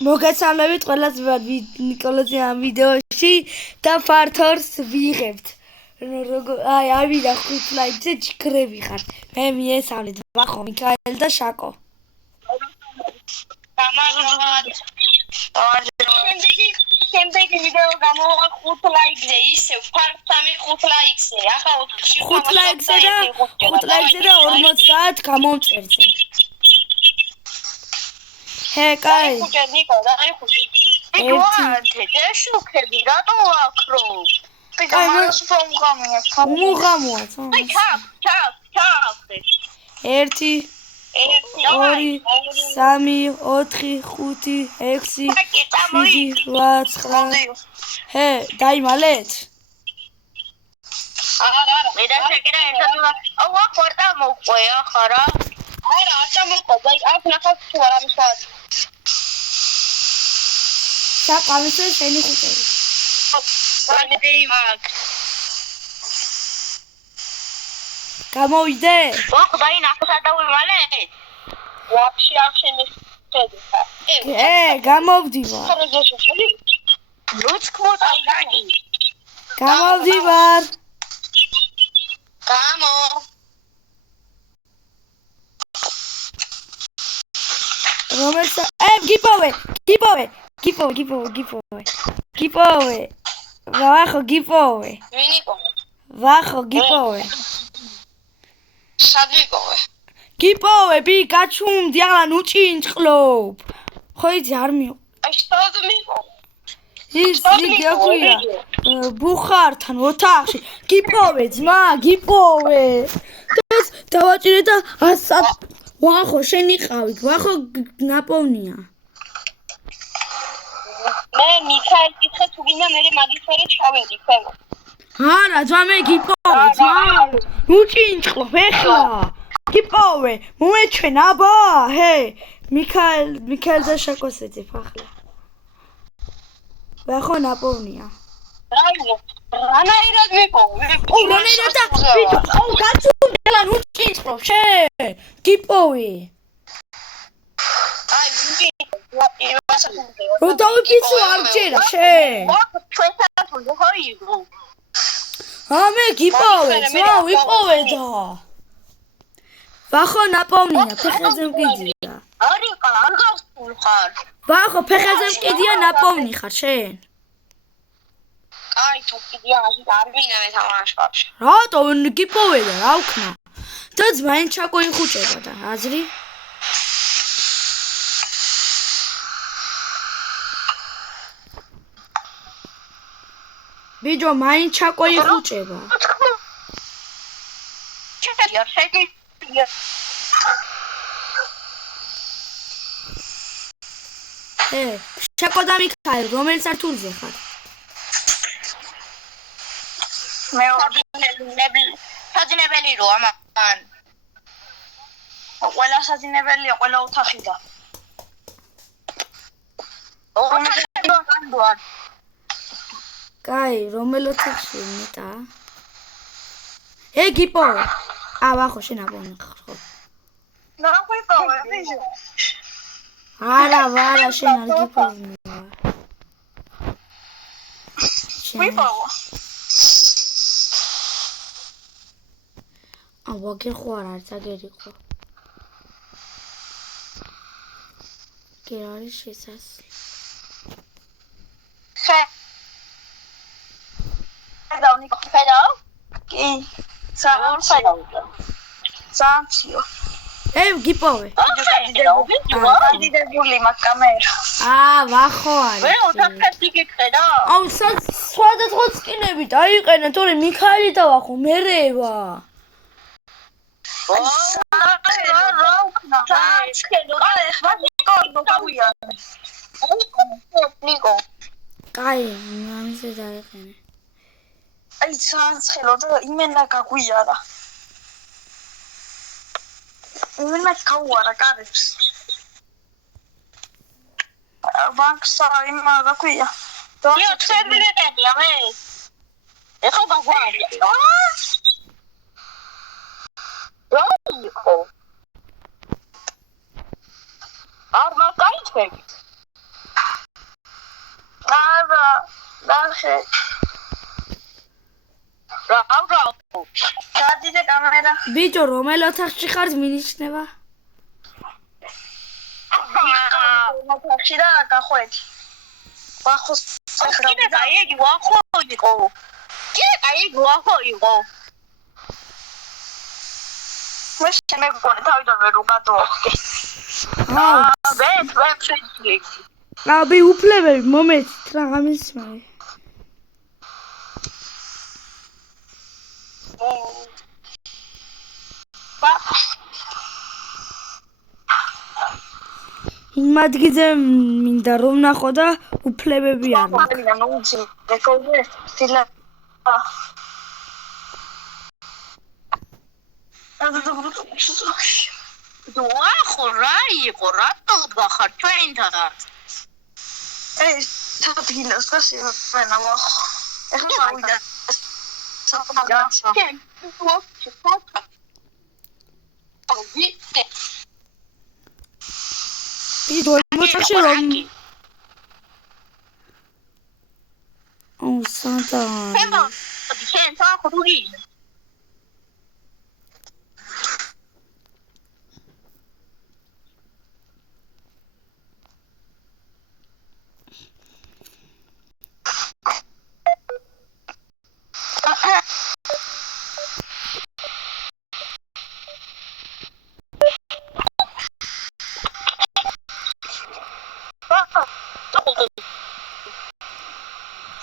მოგესალმებით ყველას ნიკოლოზი ამ ვიდეოში და ფართორს ვიღებთ. აი ავიდა 5 ლაიქზე ჭიქრები ხარ. მე მიესალმეთ ვახო მიქაელ და შაკო. შემდეგი ვიდეო გამოვა 5 ლაიქზე ისევ ფართამი 5 ლაიქზე. ახლა 5 ლაიქზე და 50 გამომწერზე. ჰე, კაი. ხუჭე ნიკო, დაი ხუჭე. ერთი შუქები რატო აქრო? უმუღამოა. აი, ჩაკ. 1 2 3 4 5 6 7 8 ჰე, დაიმალეთ? არა, მე და შეკირა ერთად აუ ხორდა მოყვე ახარა. არა, აჭა მოყვე, აქ ნახავ თუ არა მსვათ. საკამისე შენი ხუჭები. ვანები მაგ. გამოვიდე? ოხ, დაინახა დავიმალე. ვაფშე არ შემიხედა. გამოვდივარ. ლუჩკმოტალგანი. გამოვდივარ. გამო. რომელსა გიპოვე. ვახო გიპოვე. ვინიკო? ვახო გიპოვე. სად ვიპოვე? გიპოვე ბი გაჩუმდი აღლა ნუჭინჭყლობ. ხო იცი არ მიო. აი სად მიპოვე? ის გიაქვია. ბუხართან ოთახში გიპოვე ძმა, გიპოვე. დავაჭირე და ვახო შენ იყავით. ვახო ნაპოვნია. მე მიქაელ კითხე თუ გინდა მე მაგისფერი ჩავედი ქვემო. არა, ძმა მე გიპოვე, ძმა. ნუჭინჭყლობ ეხლა. გიპოვე, მომეჩვენ აბა, ჰე. მიქაელ და შაკოს ეძებ ახლა. ვახო ნაპოვნია. რანაირად მიპოვე? რანაირად და ვიდო, გაწუნდა ნუჭინჭყლობ შენ. გიპოვე. აი, ვინკი, რო დავიფიცო არ ჯერა შენ. ჩვენთან ხო იყო? მე გიპოვე, ძმა, ვიპოვე და. ვახო ნაპოვნია, ფეხებზე მკიდია. არიყა, არ გავსულ ხარ. ვახო ფეხებზე მკიდია ნაპოვნი ხარ შენ. აი, თუ კიდია არ ვინა მე თამაშობ. რატო გიპოვე და რა ვქნა? და ძმაინ ჩაკო იხუჭება და აზრი? ბიჭო, მაინ ჩაკო იხუჭება. ჩეკია, შეგიძლია. ჩაკო და მიქაელ, რომელ სართულზე ხარ? მე საძინებელი როა მან. ყველა საძინებელია, ყველა ოთახია. ოთახი კაი, რომელ ოთახში მეტა? გიპოვე. ვახო შენ აბონე ხარ ხო? ნახვიპოვე, არა, შენ არ გიპოვნა. ვიპოვო. ვაგერ ხო არ არის, აგერიყო. გერ არის შესასვლელი. ხედავ? კი. სამციო. გიპოვე. დიდებული მაქვს კამერა. ვახო არის. მე ოთახებში გიხედა? აუ სხვადასხვა სკინები დაიყენე, თორე მიქაელი და ვახო მერევა. რა ვქნა? ნიკო. კაი, ამაზე დაიყენე. აი, საცხელო და იმენა გაგვიარა. იმენა გაუარა კარებს. ვანქსა იმა გაგვია. იო, ცერბირებია მე. ეხლა გაგვარია. რა იყო? არ მაგაიცები. ნახე. რა. გადიდე კამერა. ბიჭო, რომელ ოთახში ხარ მინიშნება? ოთახში და გახვედი. ვახოს კიდე აიგი ვახო იყო. მე შემეგონე თავიდან ვერ უგადოხდი. ვებ შეჭი. აბი უფლებები მომეცით რა გამისმარე. იმ ადგილზე მინდა რომ ნახო და უფლებები არ მაქვს. ვახო რა იყო რატო გახარ ჩვენთან? თადგინას გასინა ვახო. ეხლა გავიდა. ბიჭო, მოწაშე რომ სანტა. შენ თახო თუგი.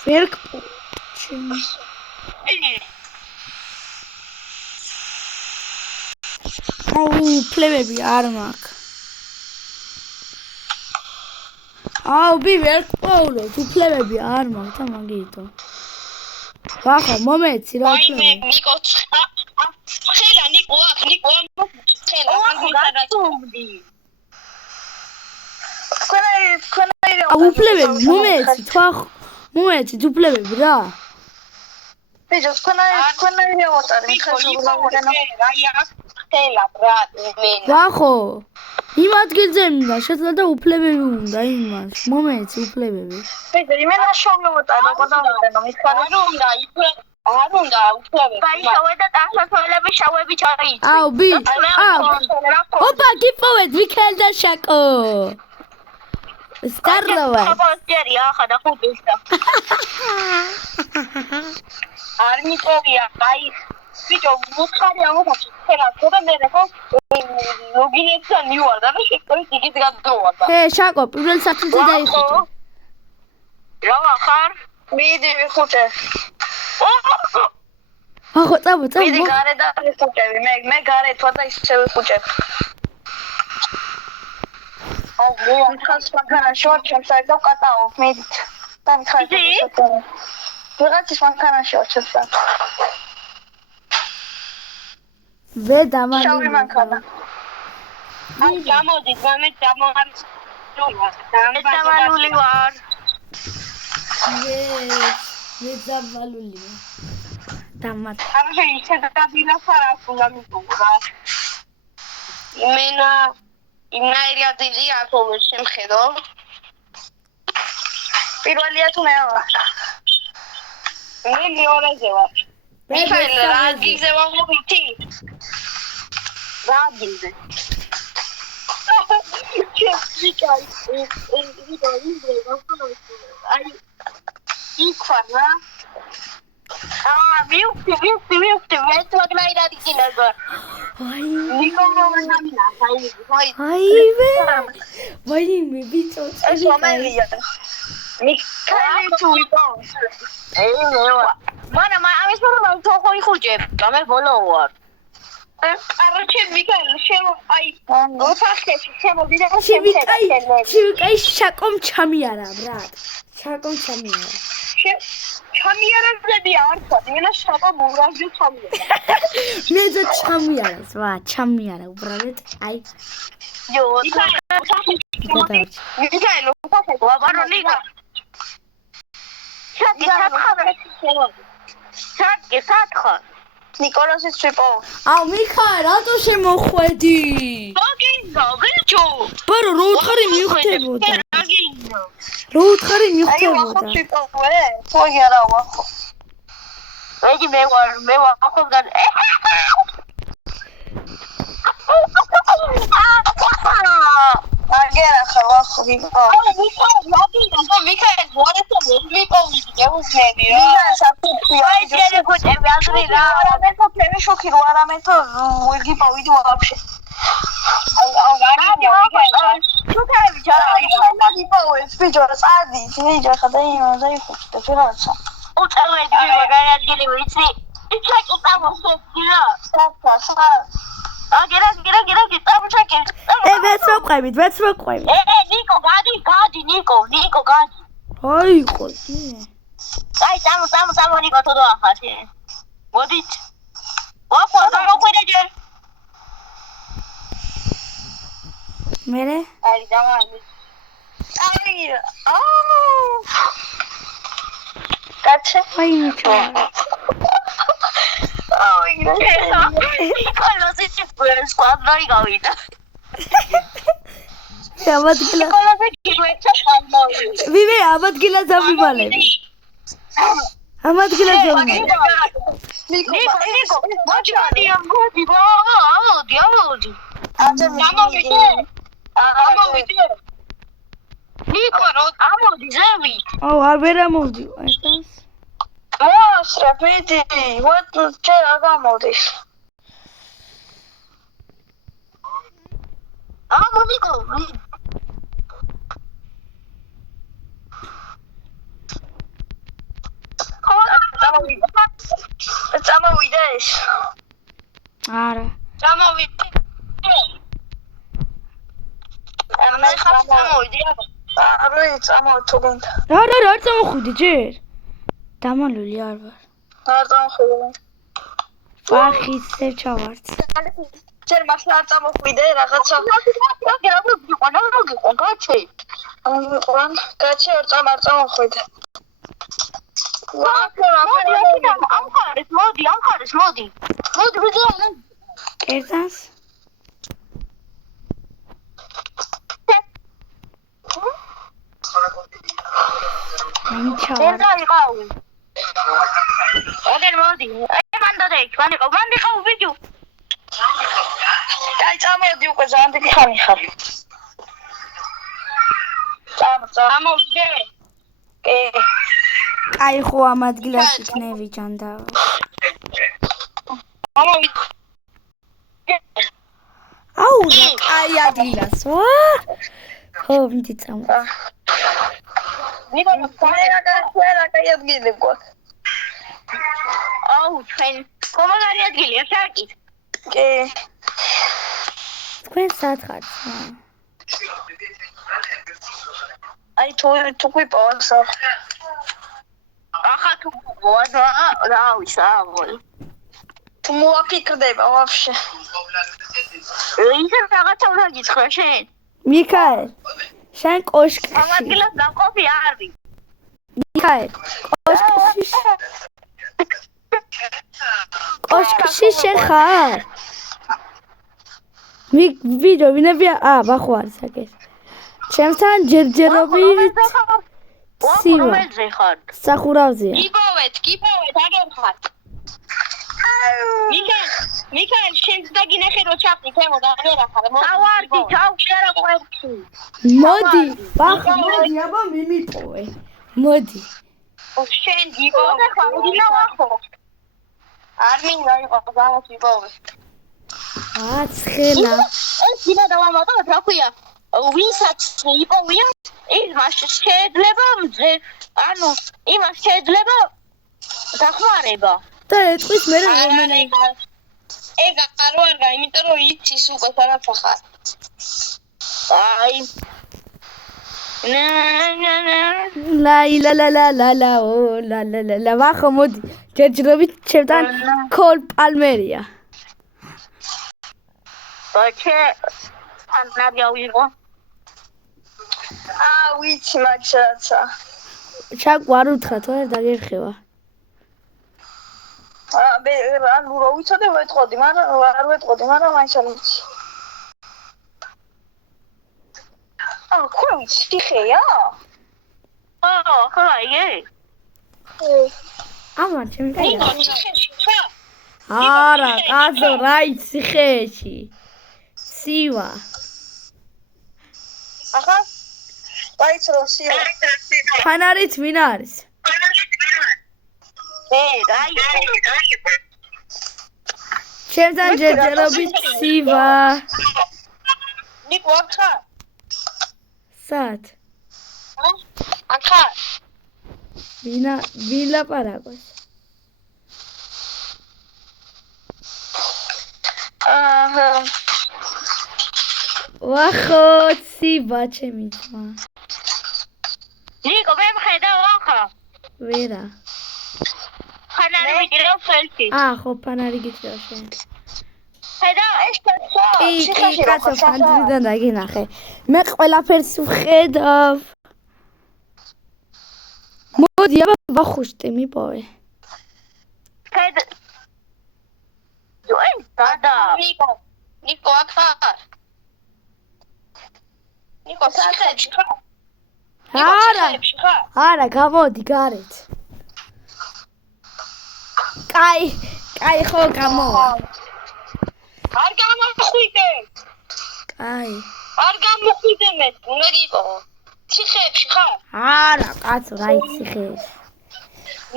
ვერკ უფლებები არ მაქვს. ბი ვერ გპოულობ, უფლებები არ მაქვს და მაგითო. ვახო, მომეცი რა უფლებები. ნიკო, ხელა ნიკო აქ, ნიკო ხელა გაგიწევდი. უფლებები მომეცი, თვახ მომეცით უფლებები რა. ბიჭო, თქვენაირი ავატარი, ვახო, იმ ადგილზე მინდა შეძლო და უფლებები უნდა იმას. მომეცი უფლებები. ბიჭო, იმენა შოვმევატარი, გადავიდენო, მის ხარ არ უნდა უფლებები. გაიშოვე და ტანსაცმელები შავები ჩაიწვი. ბი. ოპა, გიპოვეთ მიქაელ და შაკო. სტარლოვა. აბა, ახლა და ხუთისა. არ მიწოვია, აი ბიჭო, მოხარი ამოხში, ხერა, ხოდა მე რა ლოგინებთან მივარდა და შეკვრის იგიც გადავარდა. შაკო, პირველ საათზე დაიხუტე. რა ხარ? მიდი ვიხუტე. წამო. მიდი გარე და ვიხუტები, მე გარე თვა და ისე ვიხუტებ. მანქანა შორჩებს არ გავკატაო, მიდით. და მიხარდა. ვიღაცის მანქანა შორჩებს. ვე დამალული. შავი მანქანა. აი, გამოდით, მე დამალული ვარ. ვე დამალული. დამატ. ამჟე ისე დადილას არ აქვს უნდა მიყურა. იმენა იმნაირი ადილი აქვს შემხედო. პირველია თუ მეოლა? მე მეორეზე ვარ. მიხაილ, რა გიგზე ვაღობითი? რა გიგზე? აი, იქვა რა? ვიუქტი, ვეთ მაგნაირ ადგილაზე. ნიკო მომანამინა, ვაი, მე ბიჭო. ეს მომელია. მიქაილი თუ იყო. მანა, ამის მომალ თოხო იხუჯებ, გამე ბოლო ვარ. Короче, Михаил, აი, ოთახში შემოდი და შევიკაი შაკომ ჩამიარა, ბრატ. შაკომ ჩამიარა. ჩამიარაზე არ ხარ, მენა შაკო მურაზი ჩამიარა. მე ზე ჩამიარას, ჩამიარა უბრალოდ, აი. Михаил, ოთახში ვაბარონი. სათხარ. ნიკოლასის ტრიპო. მიხაილ, რატო შემოხვედი? გაგინდა, ბიჭო. ბარო, რო უთხარი მივხვდებოდა. გაგინდა. რო უთხარი მიხვდებოდა. თოი არა ვახო. იგი მე ვარ ახალგან. აგერა ხალხო ვიყო. მიქაელ ვარესობ ვიყოვიდი გეუბნები რა. აი ჯერე გუჭები აზრი რა. არამეთო ფერი შოქი რო არამეთო ვიგი პოვიდი ვაფშე. შუქები ჯარა იპოვეს ბიჭო წადი ძიჯა ხადა იმადა იხუჭდა ფერაცა. უწევედი მაგარი ადგილი ვიცი. იჩაკი წამოსდი რა. საფა. აგერა წამოჩაკი. მეც მოყვებით. ნიკო გადი ნიკო გადი. აი ყო. აი წამო ნიკო თო ახალ. მოდით. ვახო გამოყვიდე ჯერ. მერე? აი დამალი. აი. კაცე. აი მიჩა. კოლოსი სკვადროი გავიდა. ამადგილა. კოლოსი გიგვეცა სკვადროი. ვიმე ამადგილა ზამიბალები. ამადგილა ზამიბალები. ნიკო, მოდი. ამოვიდე. ნიკო, ამოდი ზევი. აუ, არ ვერ ამოვდი. ეს მოსრა ბიდი, what ჯერ აღმოდის. ნიკო. წამოვიდე ეს. არა. წამოვიდე. მე ხარ წამოვიდე. არა, წამოვთუგენ. არ წამოხვიდე ჯერ. დამალული არ ვარ. არ წამოხვიდე. ვახისე ჩავარც. ჯერ მართლა არ წამოხვიდე რაღაცა. რა გიყო, გაჩი. გაჩი არ წამოხვიდე. მოდი. მოდი ვიძახე. კერძანს? ჯერ დაიყავი. აგერ მოდი. მანდიყავ ვიდეო. აი წამოდი უკვე ზანდი ხანი ხარ. წამოვიდე. კაი ხო ამ ადგილას იქნები ჯანდა. ამოვიდე. აუ, კაი ადგილას. ვა! ხო, მიდი წამო. ნიკო, ყველა კაი ადგილი გვაქვს. აუ, თქვენ კომაგარი ადგილია, შარკით. კი. თქვენ სად ხართ? აი თუ გვიპოვოს. ახლა თუ რა ვისაუბრე. თუ მოაფიქრდება ვაფშე. ისე რაღაცა უნდა გითხრა შენ. მიქაელ, შენ კოშკში. ამ ადგილას დაყოფი არის. მიქაელ, კოშკში შენ ხარ? ვიდეო ვინებია? ვახო არის აგერ. ჩემთან ჯერჯერობით რომელზე ხარ? სახურავზეა. გიპოვეთ, აგერ ხარ. მიქაელ, შენ დაგინახე რო ჩაფრით, ემოდა აგერ ხარ. დავარდი, ჩავშერა ყვებში. მოდი, ვახო, მოდი, აბა მიმიპოვე. მოდი. შენ გიპოვე, ხარ, ვახო. არ მინდა იყო გამოს ვიპოვე. აცხელა. ეს დინა დავამატო, რა ქვია? ვისაც იპოვია, იმას შეიძლება დახმარება. და ეტყვის მე რომელი. ეგ არ ვარ, იმიტომ რომ იცის უკვე სადაც ხარ. აი. ლა ვახო მოდი. ჯერჯერობით ჩემთან კოლ პალმერია. ბაჩე ანაბიავიღო. ვიცი მაჩაცა. ჩაგვარ უთხრა თუ არ დაგერხება. ანუ რა ვიცოდე ვეტყოდი, მაგრამ მაინც არ ვიცი. ხო ვიცი ხეა? იგე? ამა ჩემი კაი. ნიკო ციხეში ხარ? არა, კაცო, რაიც ციხეში. სივა. ახლა? რაიც რო სივა. ფანარით ვინ არის? რაიც. ჩემთან ჯერჯერობით სივა. ნიკო აქ ხარ? სად? აქ ხარ? ვინ ლაპარაკობს? ვახო, სივა ჩემი ძმა. ნიკო მე მხედავ ახლა. ვერა. ფანარი ვიგრევ ხელში. ხო, ფანარი გიწევ შენ. ხედავ ეს კაცო. კი, კაცო, ფანჯრიდან დაგინახე. მე ყველაფერს ვხედავ. მოდი, აბა ვახუშტი, მიპოვე. ხედ. ჯოი, დადა. ნიკო აქ ხარ? ნიკო საერთოდ ხარ? არა, გამოდი გარეთ. კაი ხო გამოვა. არ გამოხვიდე. კაი. არ გამოხვიდე მე, უნდა გიყო. ციხეებში ხარ? არა, კაცო, რაი ციხეში.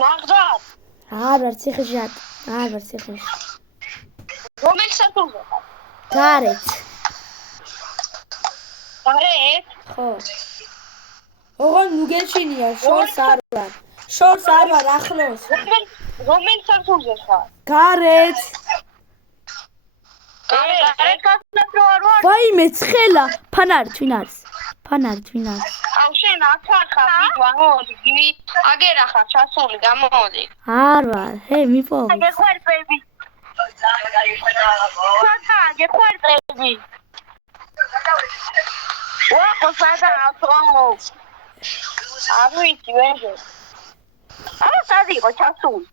ნახდარ. არა, ციხეში. რომელ სართულზე ხარ? გარეთ. გარეთ? ხო. ოღონ ნუგელშინია, შორს არ ვარ, ახლოს. რომელ სართულზე ხარ? გარეთ. გარეთ გასვლას რო არ ვარ? ვაიმე, ცხელა, ფანარი თვინ არის? აუ შენ აქ ხარ, მოდი, გინი აგერა ხარ, ჩასული, გამოდი. არ ვარ, მიპოვე. გეხვერდები. გეხვერდები. ვახო სადაა? არ ვიცი ვერზე. არა სად იყო ჩასული?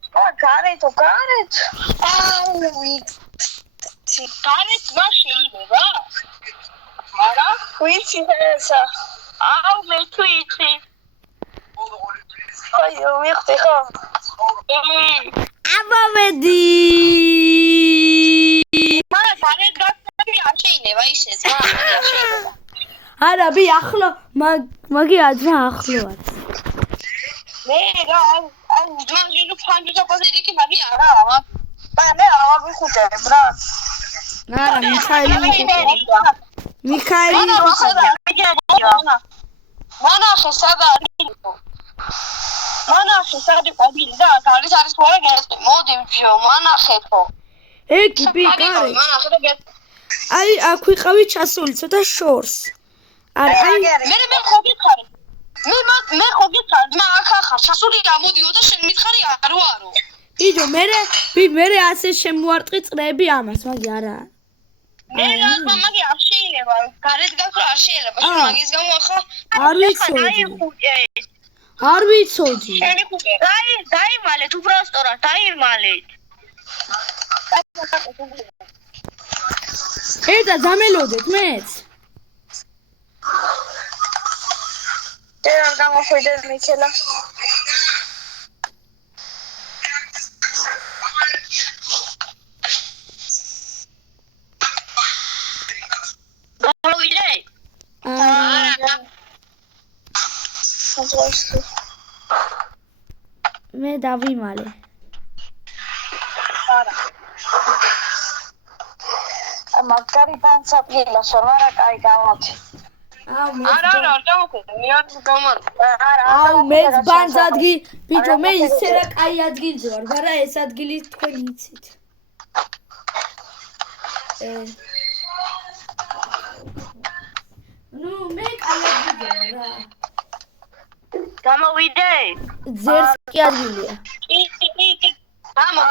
გარეთ. აუ ვიცი. გარეთ შეიძლება? არა? ვიცი ესა. აუ მე ვიცი. აიო ვიხდი ხო? აბავედი. მარა გარეთ გასული არ შეიძლება ისე ზღვა არ შეიძლება. არა, ბი ახლო, მაგი აძმა ახლო არის. მე რა, აუ ძმანჯინო ფანჯა პოზიტიკი მაგი არა. მე არ ვიხუტებ რა. არა, მიხაილი. მონახე სადაა? მონახე სადი ყოფილი და არის თორე გეტყვი. მოდი ვიო, მონახეთო. ეგი ბი გარეთ. მონახე და გეტყვი. აი, აქ ვიყავი ჩასული, ცოტა შორს. მე ხო გითხარი. მე ხო გითხარი, ძმა აქ ახარ, ჩასული გამოდიო და შენ მითხარი არ ვარო. იდო, მე ასე შემოარტყი წრეები ამას, მაგი არა. მე რა მაგი არ შეიძლება, გარეთ გასვლა არ შეიძლება, შენ მაგის გამო ახლა არ ვიცოდი. შენი ხუჭე. დაიმალეთ უბრალოდ დაიმალეთ. და დამელოდეთ მეც. არ გამოხვიდე მიქელა. გამოვიდე? მე დავიმალე. არა. მაგარი ბანსაპილა სორვარა კაი გამოდი. არა, არ გამოკვეთე, მე არ გამარ. აუ, მეც ბანს ბიჭო, მე ისე რა კაი ადგილზე ვარ, მაგრამ ეს ადგილი თქვენ იცით. მე კაი ადგილზე ვარ რა. გამოვიდე? ძერს კი ადგილია. კი. გამო.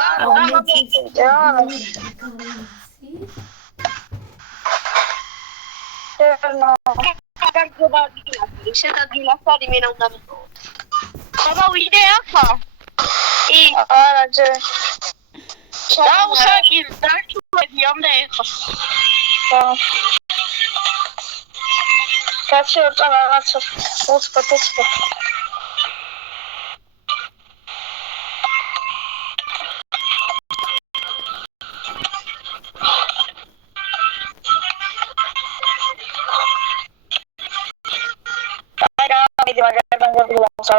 შედაგილასარი მე უნდა მიყო. გამოვიდე ახლა? არა ჯერ. დაუსაკი დარჩუები ამდე ეხა. კაცი ორტა რაღაცა უცბად. დიდი მაგალითად გაგულავსა.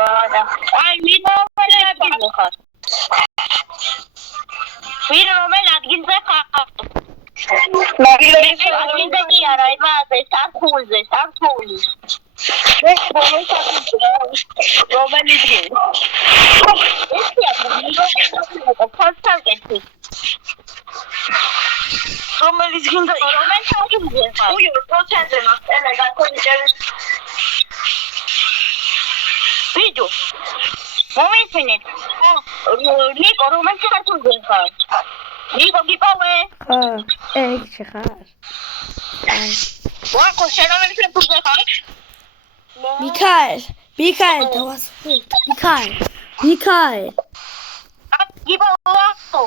აი, ვინ რომელ ადგილზე ხარ? ადგილზე კი არა, იმაზე, საფულზე. რომელი ადგილი? რომელიც გინდა რომელ ადგილზე ხარ? უი, პროცენტზე მასწავლე გაქონიჭებს. ვიდეო. მომიცინეთ. ნიკო, რომელ საქართველოს ხარ? ნიკო გიპოვე? ეგ შეხარ. ვაკო, შენ რომელ ქვეყანაზე ხარ? მიქაელ დავასრულეთ. მიქაელ. გიპოვე?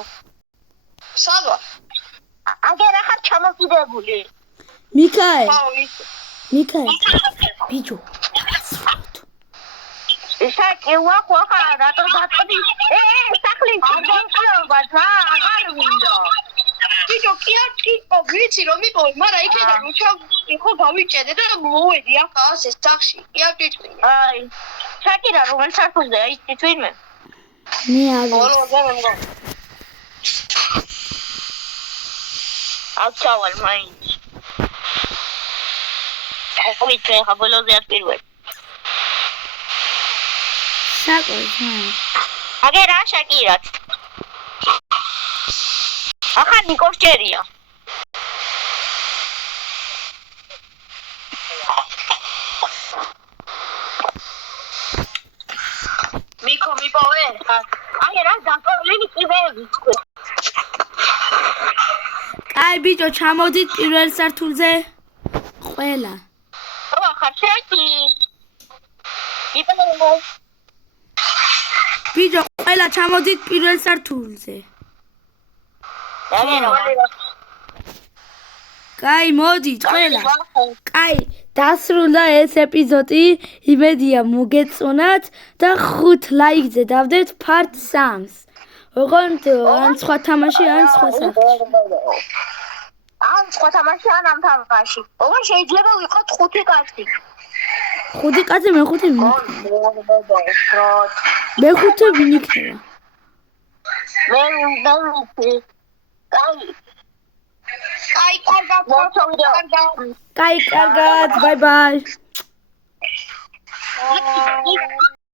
სადვა? აგერ ახარ ჩამოკიდებული. მიქაელ. ბიჭო. ისაკი ვახა რატო დაწოდი? სახლი გინწლობა და აღარ მინდა. ბიჭო, კიო, ვიცი რომ მიყოვე, მაგრამ იქიდან ხო გავიჭედე და მოვედი ახლა ასე სახლში. კიო. აი, საკირა რომელ სახლზეა ის თვითმე? მე არ აღწავალ მაინც. ვიცი, ხა ბოლოზე აპირვე. აგერა შაკირაც. ახლა ნიკოს ჭერია. მიკო მიპოვე? აგერა დაკოლინი კიბეები. აი ბიჭო, ჩამოდით პირველ სართულზე. ყველა. ხარ შეკი. იპოვე. ბიჭო, ყველა ჩამოდით პირველ სართულზე. კაი, მოდით ყველა. კაი, დასრულდა ეს ეპიზოდი. იმედია მოგეწონათ და 5 ლაიქზე დავდეთ part 3-ს. ოღონდ ან სხვა თამაში, ან სხვა სახში. ან სხვა თამაში, ან ამ თამაში. ოღონდ შეიძლება ვიყოთ 5 კაცი. 5 კაცი მე 5 ვინ იქნება? Kai, კარგად, ბაი ბაი.